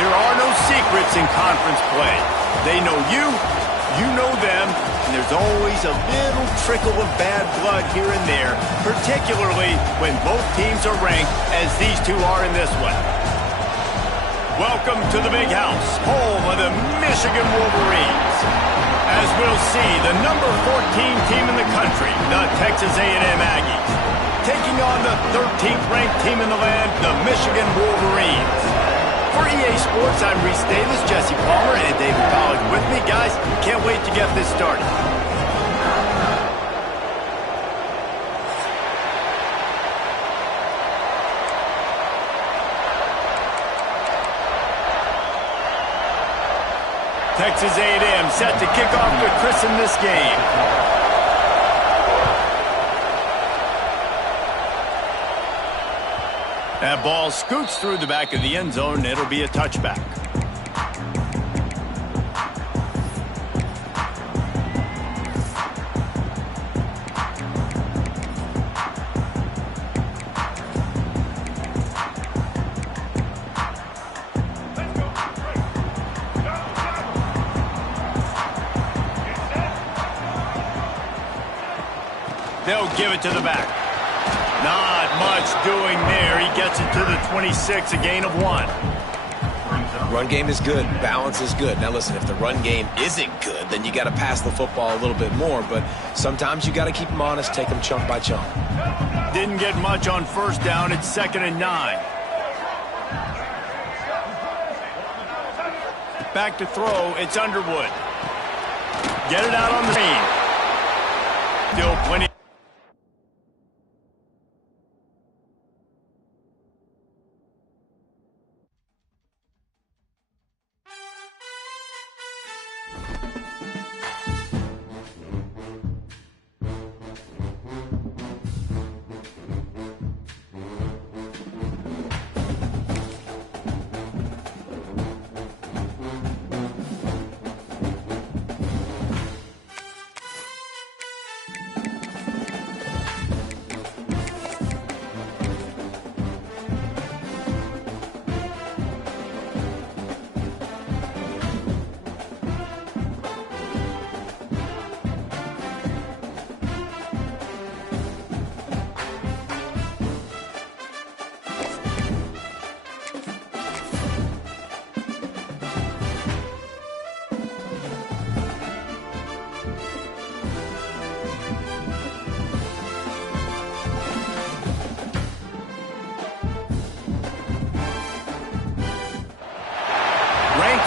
There are no secrets in conference play. They know you, you know them, and there's always a little trickle of bad blood here and there, particularly when both teams are ranked as these two are in this one. Welcome to the Big House, home of the Michigan Wolverines. As we'll see, the number 14 team in the country, the Texas A&M Aggies, taking on the 13th ranked team in the land, the Michigan Wolverines. For EA Sports, I'm Reese Davis, Jesse Palmer, and David Pollack with me. Guys, can't wait to get this started. Texas A&M set to kick off to christen this game. That ball scoots through the back of the end zone, and it'll be a touchback. They'll give it to the back. Not much doing there. He gets it to the 26, a gain of 1. Run game is good. Balance is good. Now listen, if the run game isn't good, then you got to pass the football a little bit more. But sometimes you got to keep them honest, take them chunk by chunk. Didn't get much on first down. It's 2nd and 9. Back to throw. It's Underwood. Get it out on the screen. Still plenty.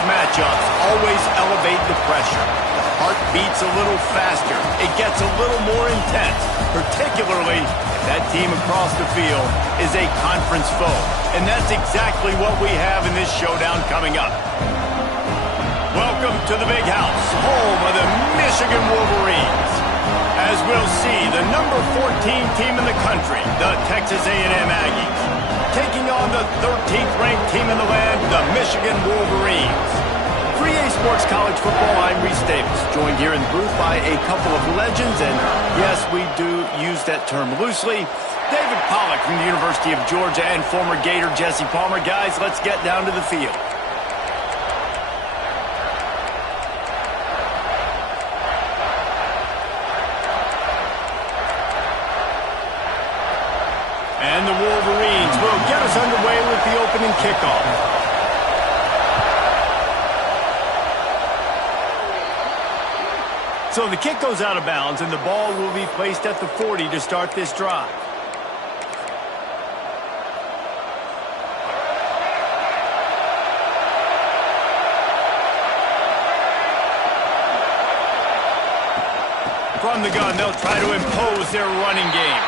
Matchups always elevate the pressure. The heart beats a little faster. It gets a little more intense, particularly if that team across the field is a conference foe. And that's exactly what we have in this showdown coming up. Welcome to the Big House, home of the Michigan Wolverines. As we'll see, the number 14 team in the country, the Texas A&M Aggies, taking on the 13th ranked team in the land, the Michigan Wolverines. For EA Sports College Football, I'm Reese Davis, joined here in the booth by a couple of legends, and yes, we do use that term loosely. David Pollack from the University of Georgia and former Gator Jesse Palmer. Guys, let's get down to the field. And the Wolverines will get us underway with the opening kickoff. So the kick goes out of bounds, and the ball will be placed at the 40 to start this drive. From the gun, they'll try to impose their running game.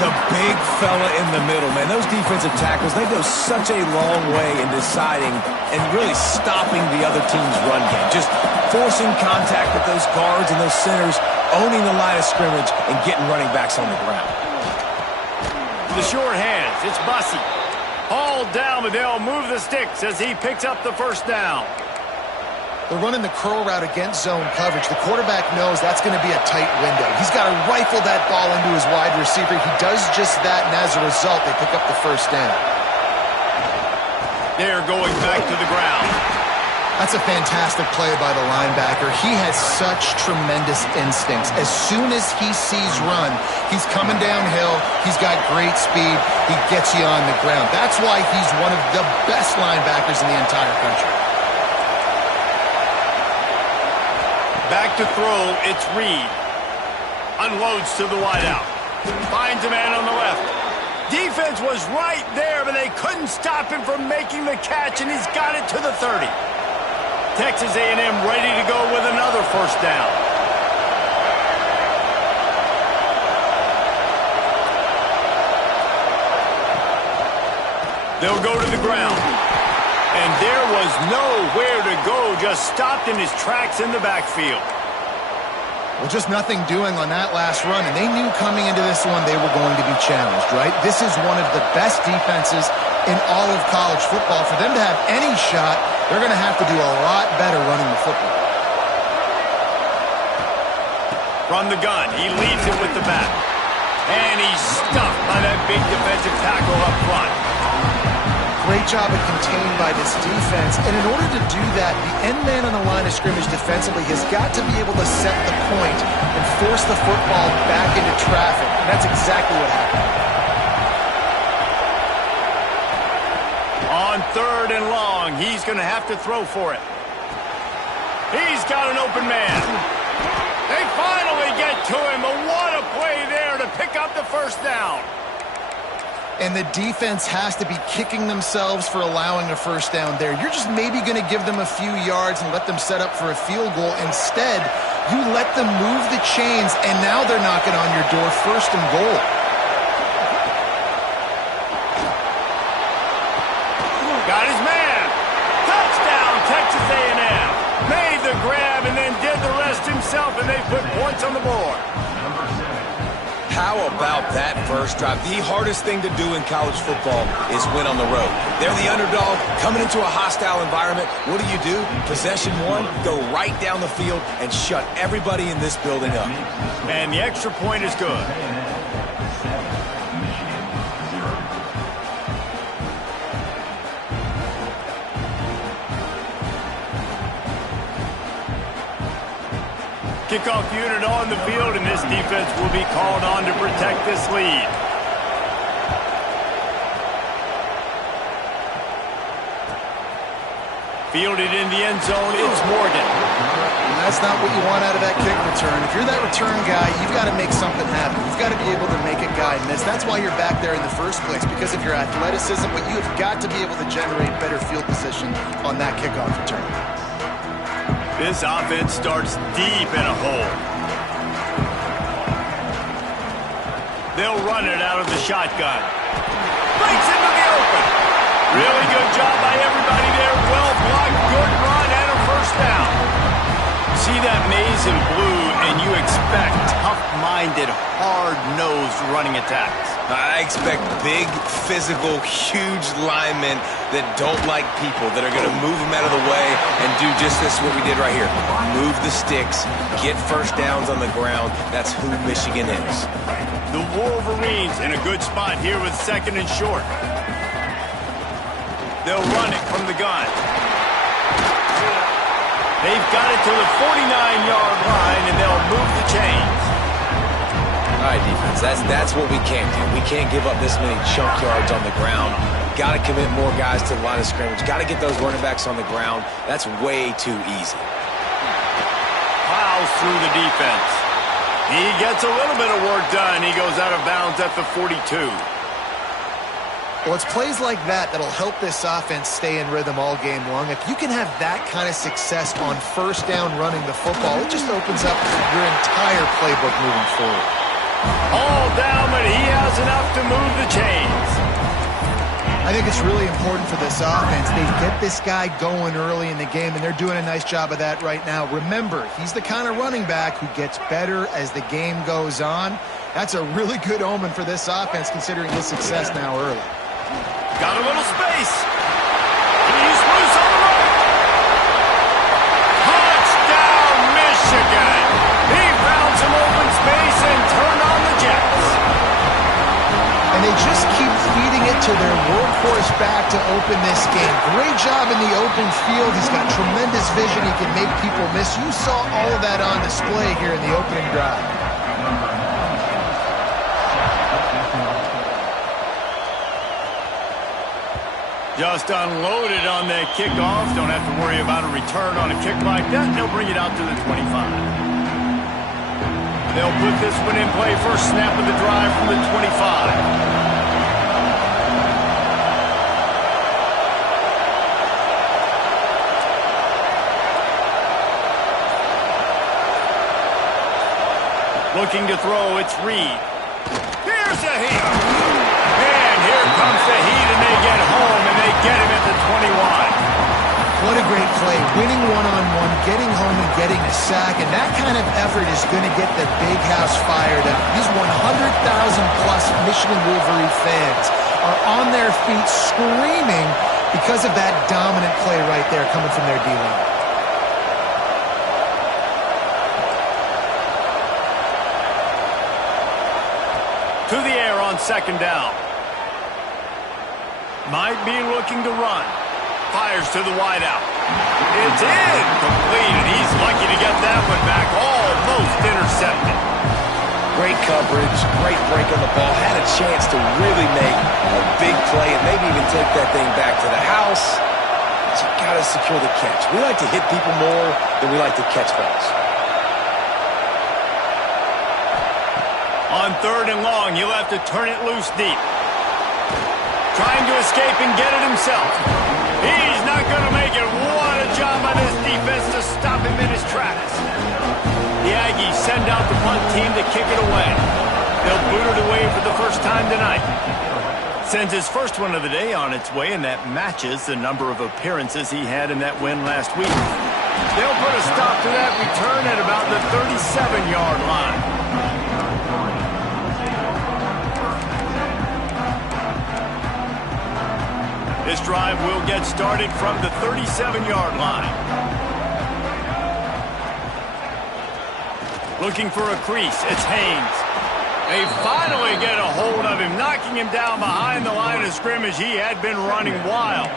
The big fella in the middle, man. Those defensive tackles, they go such a long way in deciding and really stopping the other team's run game. Just forcing contact with those guards and those centers, owning the line of scrimmage, and getting running backs on the ground. The short hands, it's Bussey. Hauled down, but they'll move the sticks as he picks up the first down. They're running the curl route against zone coverage. The quarterback knows that's going to be a tight window. He's got to rifle that ball into his wide receiver. He does just that, and as a result, they pick up the first down. They're going back to the ground. That's a fantastic play by the linebacker. He has such tremendous instincts. As soon as he sees run, he's coming downhill. He's got great speed. He gets you on the ground. That's why he's one of the best linebackers in the entire country. Back to throw, it's Reed. Unloads to the wideout. Finds a man on the left. Defense was right there, but they couldn't stop him from making the catch, and he's got it to the 30. Texas A&M ready to go with another first down. They'll go to the ground. And there was nowhere to go, just stopped in his tracks in the backfield. Well, just nothing doing on that last run, and they knew coming into this one they were going to be challenged, right? This is one of the best defenses in all of college football. For them to have any shot, they're going to have to do a lot better running the football. From the gun, he leads it with the back. And he's stuffed by that big defensive tackle up front. Great job of contained by this defense. And in order to do that, the end man on the line of scrimmage defensively has got to be able to set the point and force the football back into traffic. And that's exactly what happened. On 3rd and long, he's going to have to throw for it. He's got an open man. They finally get to him, but what a play there to pick up the first down. And the defense has to be kicking themselves for allowing a first down there. You're just maybe going to give them a few yards and let them set up for a field goal. Instead, you let them move the chains, and now they're knocking on your door, 1st and goal. Got his man. Touchdown, Texas A&M. Made the grab and then did the rest himself, and they put points on the board. How about that first drive? The hardest thing to do in college football is win on the road. They're the underdog, coming into a hostile environment. What do? Possession 1, go right down the field and shut everybody in this building up. And the extra point is good. Kickoff unit on the field, and this defense will be called on to protect this lead. Fielded in the end zone, it's Morgan. And that's not what you want out of that kick return. If you're that return guy, you've got to make something happen. You've got to be able to make a guy miss. That's why you're back there in the first place, because of your athleticism, but you have got to be able to generate better field position on that kickoff return. This offense starts deep in a hole. They'll run it out of the shotgun. Breaks into the open. Really good job by everybody there. Well blocked, good run, and a first down. See that maze in blue, and you expect tough-minded, hard-nosed running attacks. I expect big, physical, huge linemen that don't like people, that are going to move them out of the way and do just this, what we did right here. Move the sticks, get first downs on the ground. That's who Michigan is. The Wolverines in a good spot here with 2nd and short. They'll run it from the gun. They've got it to the 49-yard line, and they'll move the chains. All right, defense, that's what we can't do. We can't give up this many chunk yards on the ground. Got to commit more guys to the line of scrimmage. Got to get those running backs on the ground. That's way too easy. Plows through the defense. He gets a little bit of work done. He goes out of bounds at the 42. Well, it's plays like that that'll help this offense stay in rhythm all game long. If you can have that kind of success on first down running the football, it just opens up your entire playbook moving forward. All down, but he has enough to move the chains. I think it's really important for this offense. They get this guy going early in the game, and they're doing a nice job of that right now. Remember, he's the kind of running back who gets better as the game goes on. That's a really good omen for this offense, considering his success now early. Got a little space. He's loose on the right. Touchdown, Michigan. He found some open space and turned on the Jets. And they just keep feeding it to their workhorse back to open this game. Great job in the open field. He's got tremendous vision. He can make people miss. You saw all of that on display here in the opening drive. Just unloaded on that kickoff. Don't have to worry about a return on a kick like that. They'll bring it out to the 25. They'll put this one in play. First snap of the drive from the 25. Looking to throw, it's Reed. Here's the heat. And here comes the heat, and they get home, and they get him at the 21. What a great play. Winning one-on-one, getting home and getting a sack, and that kind of effort is going to get the big house fired up. These 100,000-plus Michigan Wolverine fans are on their feet screaming because of that dominant play right there coming from their D-line. To the air on second down. Might be looking to run. Fires to the wideout. It's incomplete, and he's lucky to get that one back. Almost intercepted. Great coverage, great break on the ball. Had a chance to really make a big play and maybe even take that thing back to the house. But you got to secure the catch. We like to hit people more than we like to catch balls. On third and long, he'll have to turn it loose deep. Trying to escape and get it himself. He's not going to make it. What a job by this defense to stop him in his tracks. The Aggies send out the punt team to kick it away. They'll boot it away for the first time tonight. Sends his first one of the day on its way, and that matches the number of appearances he had in that win last week. They'll put a stop to that return at about the 37-yard line. This drive will get started from the 37-yard line. Looking for a crease, it's Haynes. They finally get a hold of him, knocking him down behind the line of scrimmage. He had been running wild.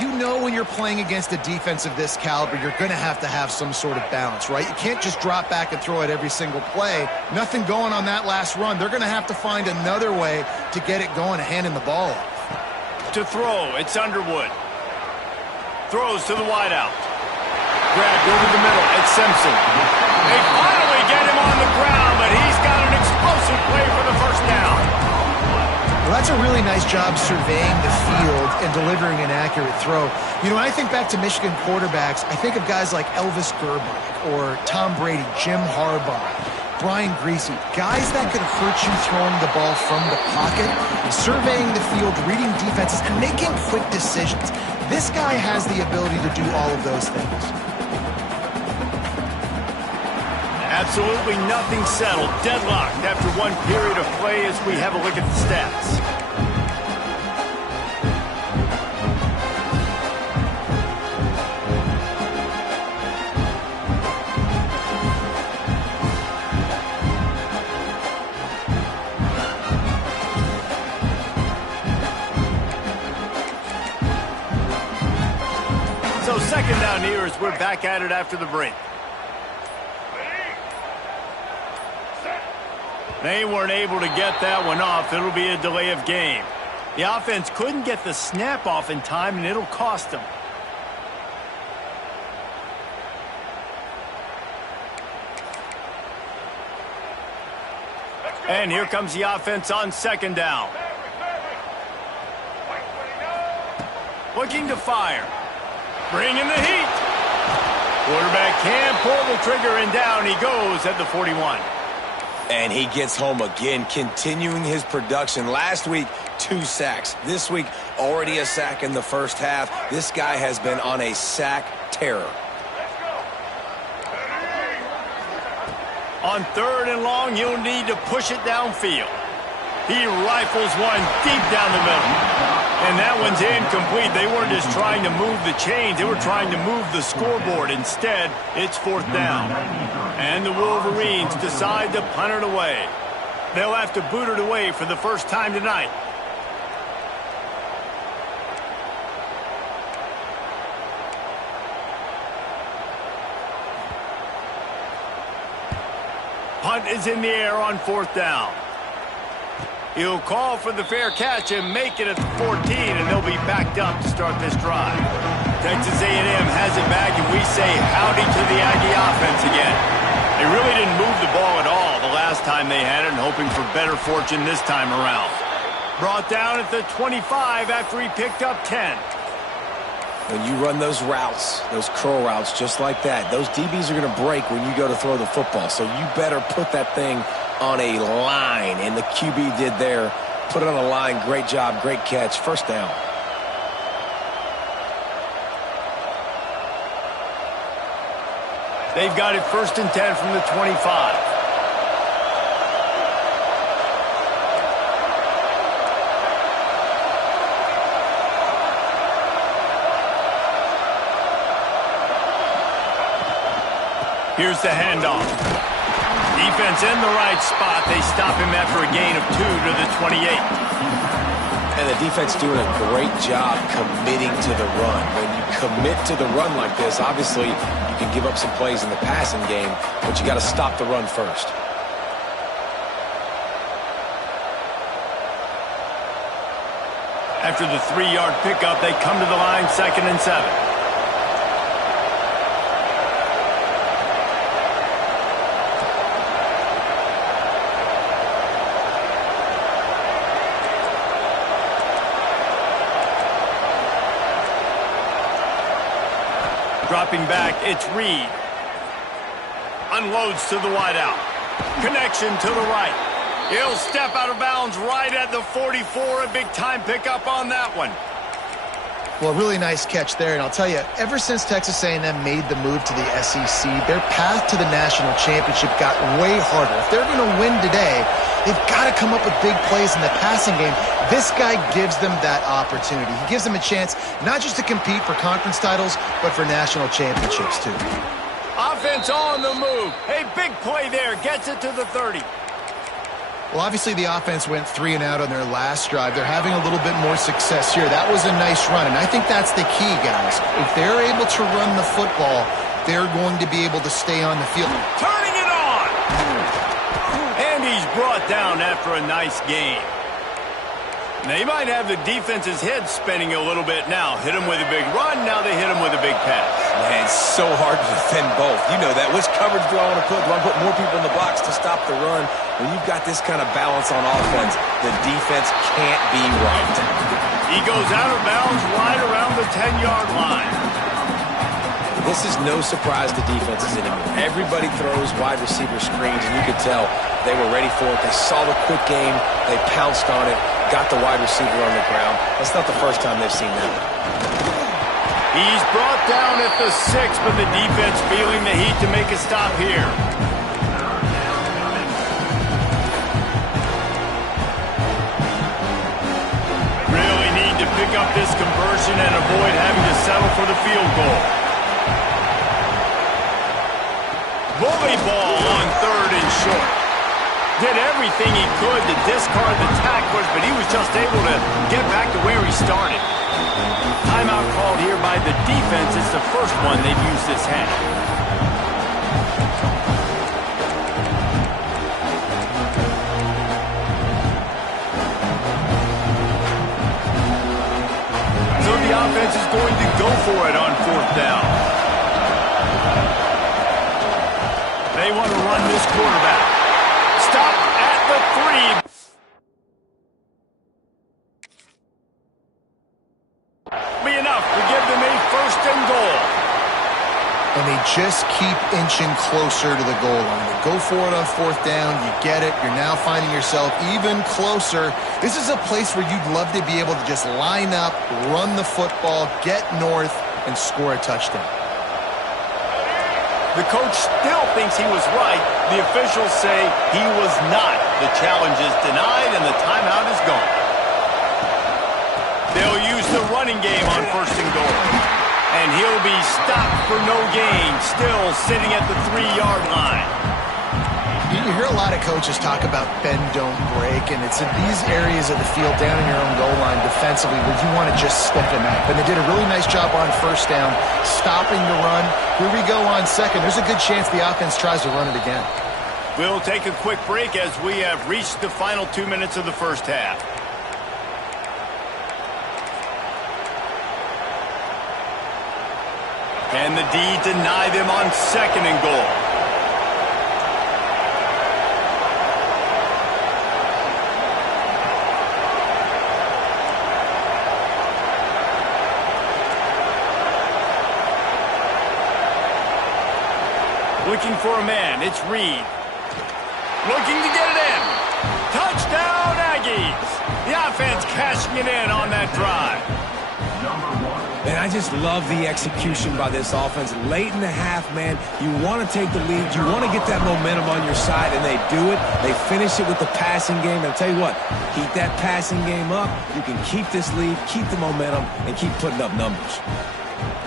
You know when you're playing against a defense of this caliber, you're going to have some sort of balance, right? You can't just drop back and throw it every single play. Nothing going on that last run. They're going to have to find another way to get it going, handing the ball off. To throw, it's Underwood. Throws to the wideout. Grabbed over the middle, it's Simpson. They finally get him on the ground, but he's got an explosive play for the first down. Well, that's a really nice job surveying the field and delivering an accurate throw. You know, when I think back to Michigan quarterbacks, I think of guys like Elvis Grbac or Tom Brady, Jim Harbaugh, Brian Griese, guys that could hurt you throwing the ball from the pocket, surveying the field, reading defenses, and making quick decisions. This guy has the ability to do all of those things. Absolutely nothing settled. Deadlocked after one period of play as we have a look at the stats. So second down here as we're back at it after the break. They weren't able to get that one off. It'll be a delay of game. The offense couldn't get the snap off in time, and it'll cost them. And here comes the offense on second down. Looking to fire. Bringing the heat. Quarterback can pull the trigger, and down he goes at the 41. And he gets home again, continuing his production. Last week, 2 sacks. This week, already a sack in the first half. This guy has been on a sack terror. On third and long, you'll need to push it downfield. He rifles one deep down the middle. And that one's incomplete. They weren't just trying to move the chains. They were trying to move the scoreboard. Instead, it's fourth down. And the Wolverines decide to punt it away. They'll have to boot it away for the first time tonight. Punt is in the air on 4th down. He'll call for the fair catch and make it at the 14, and they'll be backed up to start this drive. Texas A&M has it back, and we say howdy to the Aggie offense again. They really didn't move the ball at all the last time they had it, and hoping for better fortune this time around. Brought down at the 25 after he picked up 10. When you run those routes, those curl routes just like that, those DBs are going to break when you go to throw the football. So you better put that thing on a line, and the QB did there. Put it on a line. Great job, great catch. 1st down. They've got it 1st and 10 from the 25. Here's the handoff. Defense in the right spot. They stop him after a gain of 2 to the 28. And the defense doing a great job committing to the run. When you commit to the run like this, obviously you can give up some plays in the passing game, but you got to stop the run first. After the 3-yard pickup, they come to the line 2nd and 7. Dropping back, it's Reed. Unloads to the wideout. Connection to the right. He'll step out of bounds right at the 44. A big-time pickup on that one. Well, really nice catch there, and I'll tell you, ever since Texas A&M made the move to the SEC, their path to the national championship got way harder. If they're going to win today, they've got to come up with big plays in the passing game. This guy gives them that opportunity. He gives them a chance not just to compete for conference titles, but for national championships, too. Offense on the move. A big play there. Gets it to the 30. Well, obviously the offense went 3 and out on their last drive. They're having a little bit more success here. That was a nice run, and I think that's the key, guys. If they're able to run the football, they're going to be able to stay on the field. Turning it on! And he's brought down after a nice game. They might have the defense's head spinning a little bit now. Hit him with a big run, now they hit him with a big pass. Man, it's so hard to defend both. You know that. Which coverage do I want to put? Do I put more people in the box to stop the run? When you've got this kind of balance on offense, the defense can't be right. He goes out of bounds right around the 10-yard line. This is no surprise to defenses anymore. Everybody throws wide receiver screens, and you could tell they were ready for it. They saw the quick game. They pounced on it, got the wide receiver on the ground. That's not the first time they've seen that. He's brought down at the 6, but the defense feeling the heat to make a stop here. Really need to pick up this conversion and avoid having to settle for the field goal. Bully ball on 3rd and short. Did everything he could to discard the tacklers, but he was just able to get back to where he started. Timeout called here by the defense. It's the first one they've used this half. So the offense is going to go for it on 4th down. They want to run this quarterback. Stop at the 3. Be enough to give them a 1st and goal. And they just keep inching closer to the goal line. They go for it on 4th down. You get it. You're now finding yourself even closer. This is a place where you'd love to be able to just line up, run the football, get north, and score a touchdown. The coach still thinks he was right. The officials say he was not. The challenge is denied, and the timeout is gone. They'll use the running game on 1st and goal. And he'll be stopped for no gain, still sitting at the 3-yard line. You hear a lot of coaches talk about bend, don't break, and it's in these areas of the field down in your own goal line defensively where you want to just stiffen up. And they did a really nice job on 1st down, stopping the run. Here we go on 2nd. There's a good chance the offense tries to run it again. We'll take a quick break as we have reached the final 2 minutes of the first half. And the D deny them on 2nd and goal. Looking for a man, it's Reed. Looking to get it in. Touchdown, Aggies. The offense cashing it in on that drive. Man, I just love the execution by this offense. Late in the half, man, you want to take the lead. You want to get that momentum on your side, and they do it. They finish it with the passing game. And I'll tell you what, keep that passing game up. You can keep this lead, keep the momentum, and keep putting up numbers.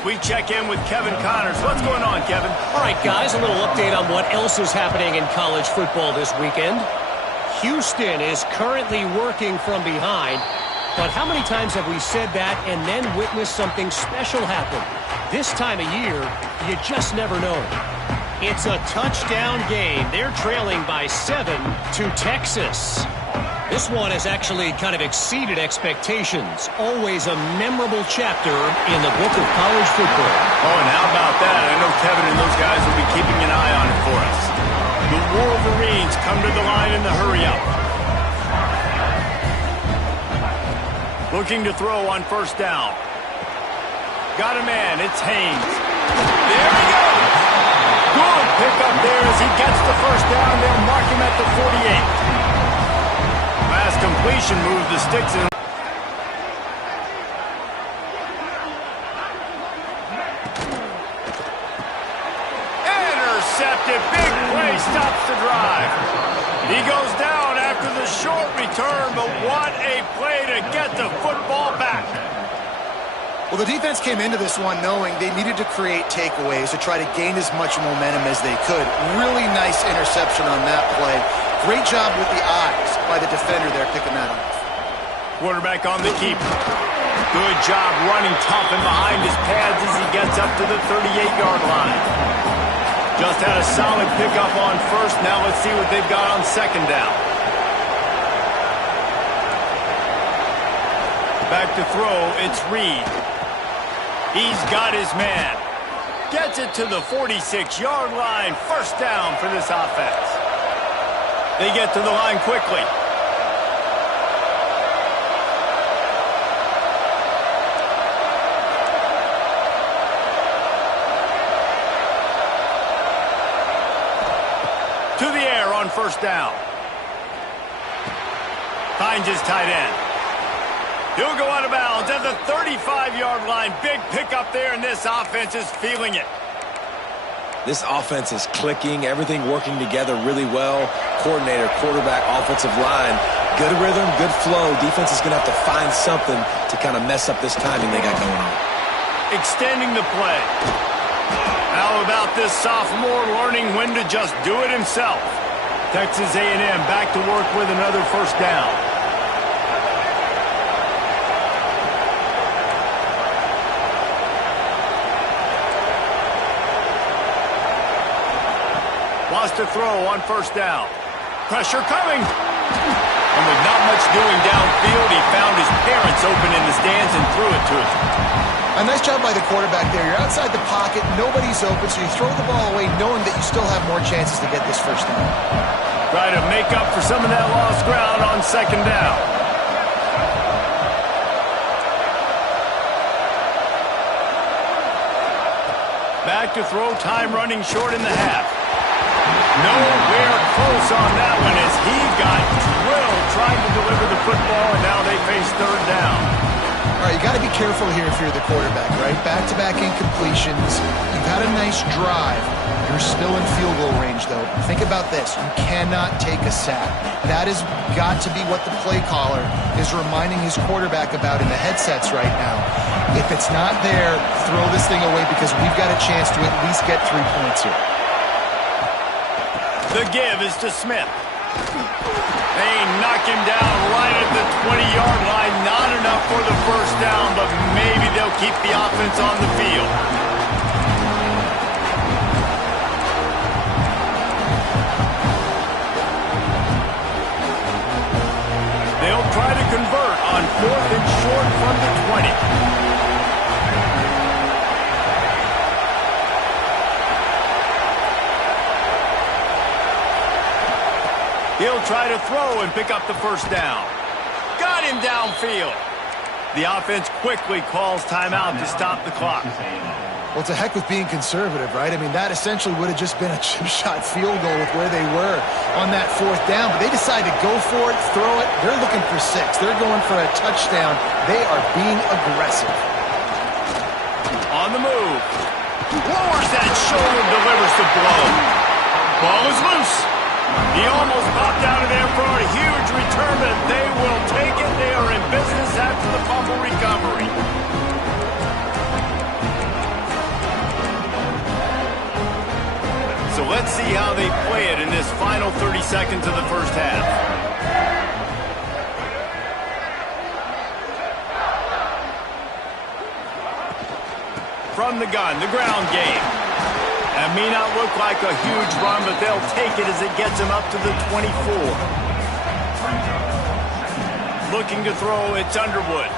We check in with Kevin Connors. What's going on, Kevin? All right, guys, a little update on what else is happening in college football this weekend. Houston is currently working from behind, but how many times have we said that and then witnessed something special happen? This time of year, you just never know. It's a touchdown game. They're trailing by 7 to Texas. This one has actually kind of exceeded expectations. Always a memorable chapter in the book of college football. Oh, and how about that? I know Kevin and those guys will be keeping an eye on it for us. The Wolverines come to the line in the hurry-up. Looking to throw on 1st down. Got a man. It's Haynes. There he goes. Good pickup there as he gets the 1st down. They'll mark him at the 48. Last completion moved the sticks in. Intercepted. Big play stops the drive. He goes down after the short return, but what a play to get the football back. Well, the defense came into this one knowing they needed to create takeaways to try to gain as much momentum as they could. Really nice interception on that play. Great job with the eyes by the defender there picking that off. Quarterback on the keeper. Good job running tough and behind his pads as he gets up to the 38-yard line. Just had a solid pickup on 1st. Now let's see what they've got on 2nd down. Back to throw, it's Reed. He's got his man. Gets it to the 46-yard line. 1st down for this offense. They get to the line quickly. To the air on 1st down. Finds his tight end. He'll go out of bounds at the 35-yard line. Big pickup there, and this offense is feeling it. This offense is clicking, everything working together really well. Coordinator, quarterback, offensive line, good rhythm, good flow. Defense is going to have to find something to kind of mess up this timing they got going on. Extending the play. How about this sophomore learning when to just do it himself? Texas A&M back to work with another 1st down. Wants to throw on 1st down. Pressure coming. And with not much doing downfield, he found his parents open in the stands and threw it to him. A nice job by the quarterback there. You're outside the pocket, nobody's open, so you throw the ball away knowing that you still have more chances to get this 1st down. Try to make up for some of that lost ground on 2nd down. Back to throw, time running short in the half. Nowhere close on that one as he got drilled trying to deliver the football, and now they face 3rd down. All right, you got to be careful here if you're the quarterback, right? Back-to-back incompletions. You've had a nice drive. You're still in field goal range, though. Think about this. You cannot take a sack. That has got to be what the play caller is reminding his quarterback about in the headsets right now. If it's not there, throw this thing away because we've got a chance to at least get 3 points here. The give is to Smith. They knock him down right at the 20-yard line. Not enough for the 1st down, but maybe they'll keep the offense on the field. 4th and short from the 20. He'll try to throw and pick up the first down. Got him downfield. The offense quickly calls timeout to stop the clock. Well, to heck with being conservative, right? I mean, that essentially would have just been a chip shot field goal with where they were on that 4th down. But they decided to go for it, throw it. They're looking for 6. They're going for a touchdown. They are being aggressive. On the move. Lowers that shoulder, delivers the blow. Ball is loose. He almost popped out of there for a huge return, but they will take it. They are in business after the fumble recovery. So let's see how they play it in this final 30 seconds of the first half. From the gun, the ground game. That may not look like a huge run, but they'll take it as it gets them up to the 24. Looking to throw, it's Underwood.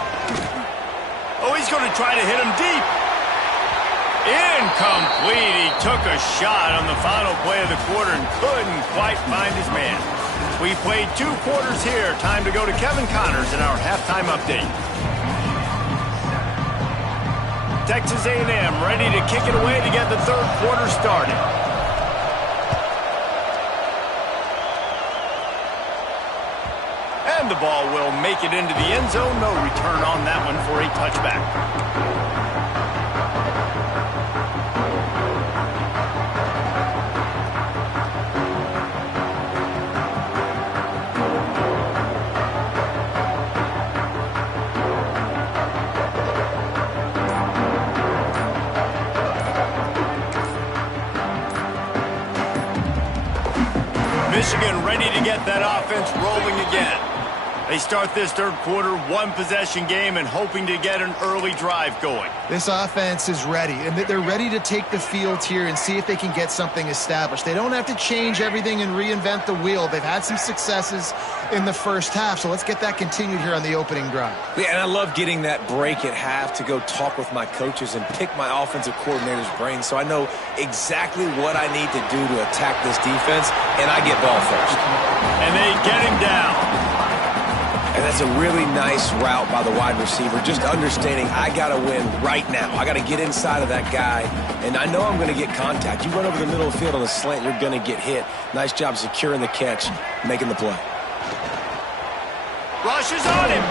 Oh, he's going to try to hit him deep. Incomplete. He took a shot on the final play of the quarter and couldn't quite find his man. We played 2 quarters here. Time to go to Kevin Connors in our halftime update. Texas A&M ready to kick it away to get the 3rd quarter started. And the ball will make it into the end zone. No return on that one for a touchback. Michigan ready to get that offense rolling again. They start this 3rd quarter, 1-possession game and hoping to get an early drive going. This offense is ready, and they're ready to take the field here and see if they can get something established. They don't have to change everything and reinvent the wheel. They've had some successes in the first half, so let's get that continued here on the opening drive. Yeah, and I love getting that break at half to go talk with my coaches and pick my offensive coordinator's brain so I know exactly what I need to do to attack this defense, and I get ball first. And they get him down. And that's a really nice route by the wide receiver, just understanding I got to win right now. I got to get inside of that guy, and I know I'm going to get contact. You run over the middle of the field on the slant, you're going to get hit. Nice job securing the catch, making the play. Rushes on him.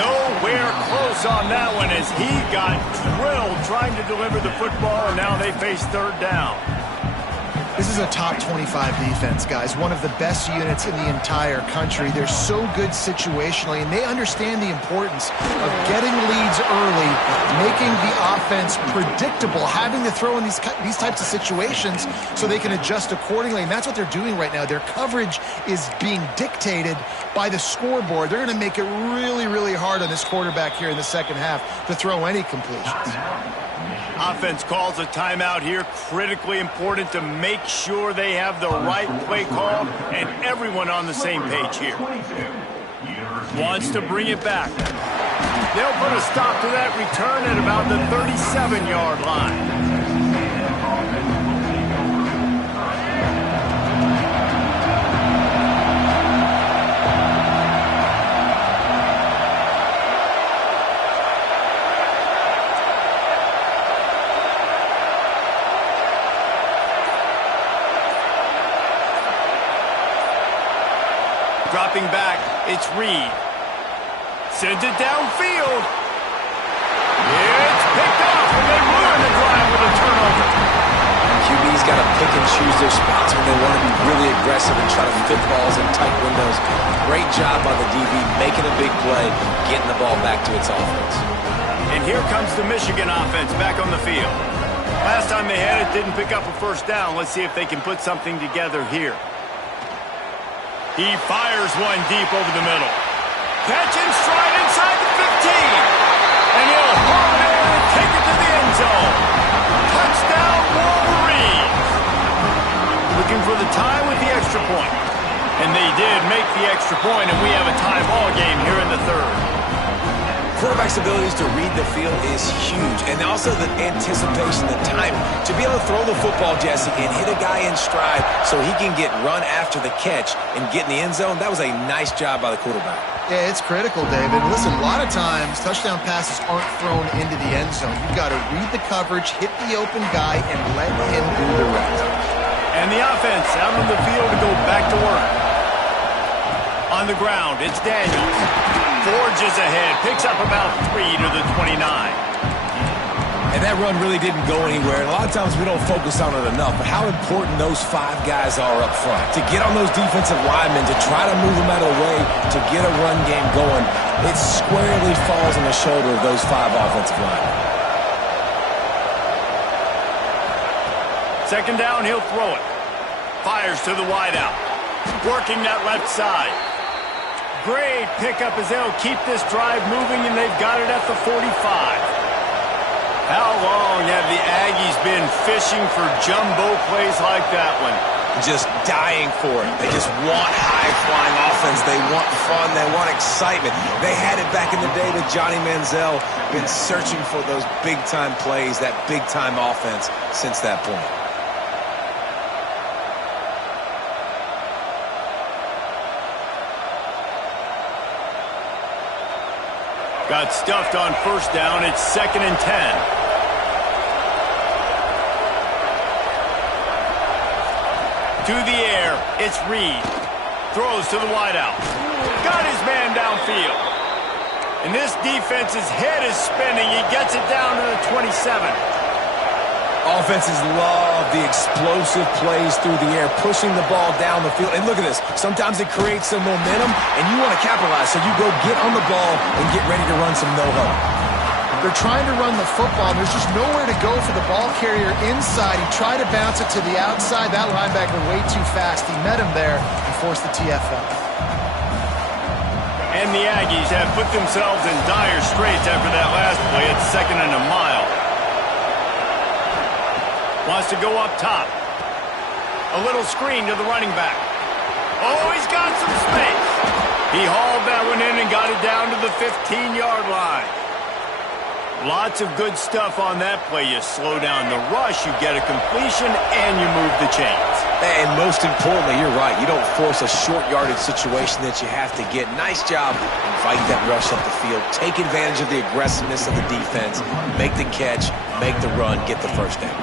Nowhere close on that one as he got drilled trying to deliver the football, and now they face 3rd down. This is a top 25 defense, guys. One of the best units in the entire country. They're so good situationally, and they understand the importance of getting leads early, making the offense predictable, having to throw in these types of situations so they can adjust accordingly, and that's what they're doing right now. Their coverage is being dictated by the scoreboard. They're going to make it really, really hard on this quarterback here in the second half to throw any completions. Offense calls a timeout here. Critically important to make sure they have the right play call and everyone on the same page here. Wants to bring it back. They'll put a stop to that return at about the 37-yard line. Dropping back, it's Reed. Sends it downfield. It's picked off, and they ruin the drive with a turnover. QB's got to pick and choose their spots when they want to be really aggressive and try to fit balls in tight windows. Great job by the DB, making a big play, getting the ball back to its offense. And here comes the Michigan offense back on the field. Last time they had it, didn't pick up a first down. Let's see if they can put something together here. He fires one deep over the middle. Catch in stride inside the 15. And he'll haul it in and take it to the end zone. Touchdown, Wolverines. Looking for the tie with the extra point. And they did make the extra point, and we have a tie ball game here in the third. Quarterback's abilities to read the field is huge, and also the anticipation, the timing. To be able to throw the football, Jesse, and hit a guy in stride so he can get run after the catch and get in the end zone, that was a nice job by the quarterback. Yeah, it's critical, David. Listen, a lot of times touchdown passes aren't thrown into the end zone. You've got to read the coverage, hit the open guy, and let him do the rest. And the offense out on the field to go back to work. On the ground, it's Daniels. Forges ahead, picks up about 3 to the 29. And that run really didn't go anywhere. And a lot of times we don't focus on it enough, but how important those 5 guys are up front. To get on those defensive linemen, to try to move them out of the way, to get a run game going, it squarely falls on the shoulder of those 5 offensive linemen. Second down, he'll throw it. Fires to the wideout. Working that left side. Great pickup as they'll keep this drive moving, and they've got it at the 45. How long have the Aggies been fishing for jumbo plays like that one? Just dying for it. They just want high-flying offense. They want fun. They want excitement. They had it back in the day with Johnny Manziel. Been searching for those big-time plays, that big-time offense since that point. Got stuffed on first down. It's 2nd and 10. To the air, it's Reed. Throws to the wideout. Got his man downfield. And this defense's head is spinning. He gets it down to the 27. Offenses love the explosive plays through the air, pushing the ball down the field. And look at this. Sometimes it creates some momentum, and you want to capitalize. So you go get on the ball and get ready to run some no-huddle. They're trying to run the football, and there's just nowhere to go for the ball carrier inside. He tried to bounce it to the outside. That linebacker way too fast. He met him there and forced the TFL. And the Aggies have put themselves in dire straits after that last play. It's 2nd and a mile. Wants to go up top. A little screen to the running back. Oh, he's got some space. He hauled that one in and got it down to the 15-yard line. Lots of good stuff on that play. You slow down the rush, you get a completion, and you move the chains. And most importantly, you're right. You don't force a short yardage situation that you have to get. Nice job. Invite that rush up the field. Take advantage of the aggressiveness of the defense. Make the catch. Make the run. Get the first down.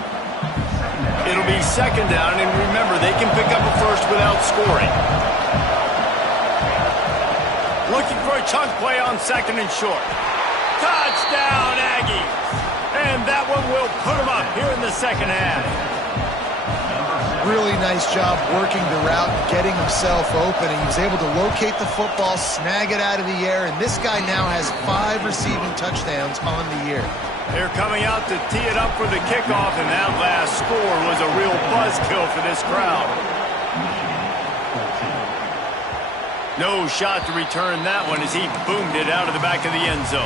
It'll be 2nd down, and remember, they can pick up a first without scoring. Looking for a chunk play on 2nd and short. Touchdown, Aggies! And that one will put them up here in the second half. Really nice job working the route, getting himself open, and he was able to locate the football, snag it out of the air, and this guy now has 5 receiving touchdowns on the year. They're coming out to tee it up for the kickoff, and that last score was a real buzzkill for this crowd. No shot to return that one as he boomed it out of the back of the end zone.